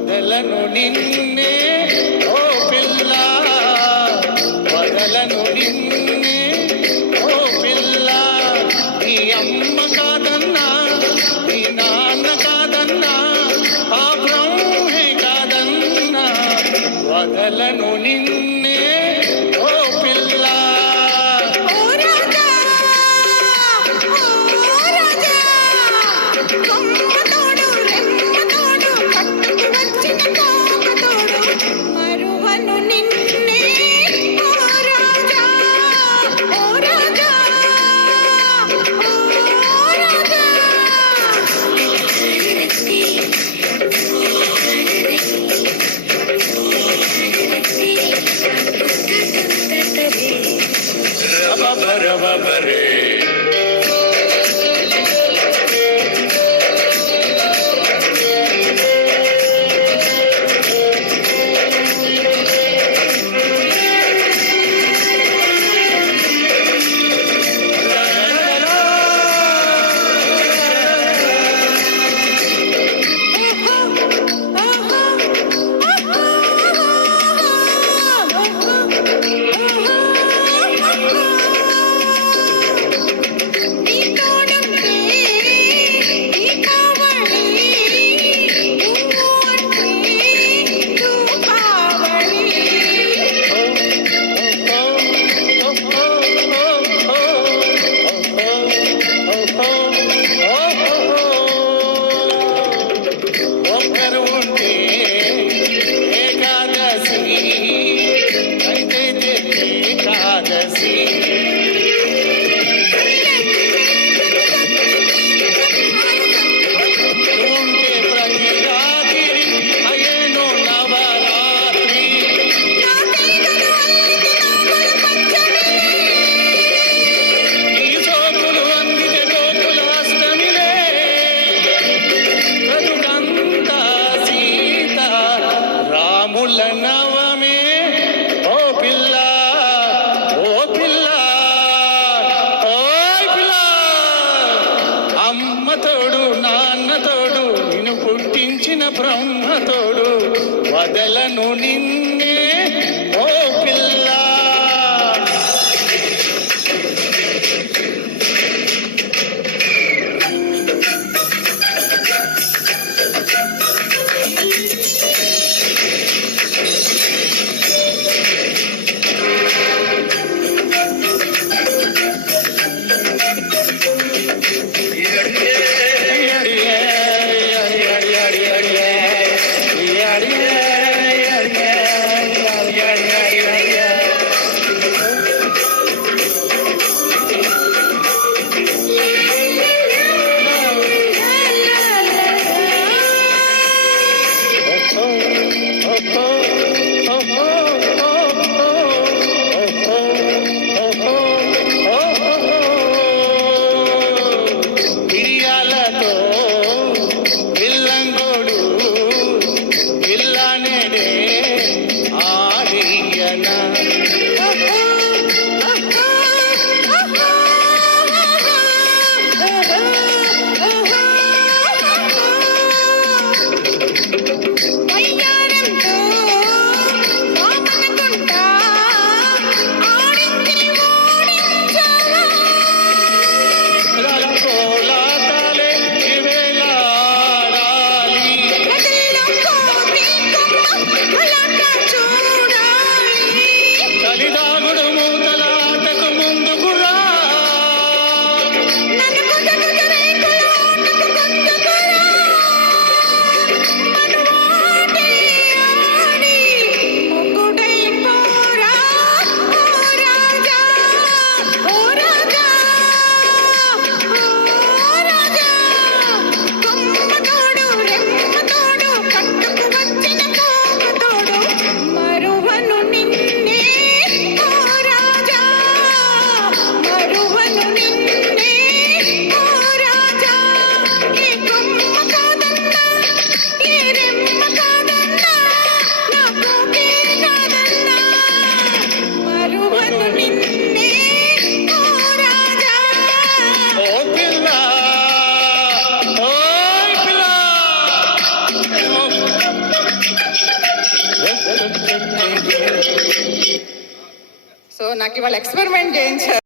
వదలను నిన్నే ఓ పిల్ల. వదలను నిన్నే ఓ పిల్ల. నీ అమ్మ కాదన్నా నీ నాన్న కాదన్నా ఆ బ్రహ్మే కాదన్నా. వదలను నిన్నే Ba ba రాముల నవమే. ఓ పిల్ల ఓ పిల్ల ఓ పిల్ల. అమ్మ తోడు నాన్న తోడు నిన్ను పుట్టించిన బ్రహ్మ తోడు వదలను నిన్నే. ఓ పిల్లనేడే ఆడియన? సో నాకు ఇవాళ ఎక్స్పెరిమెంట్ చేయించారు.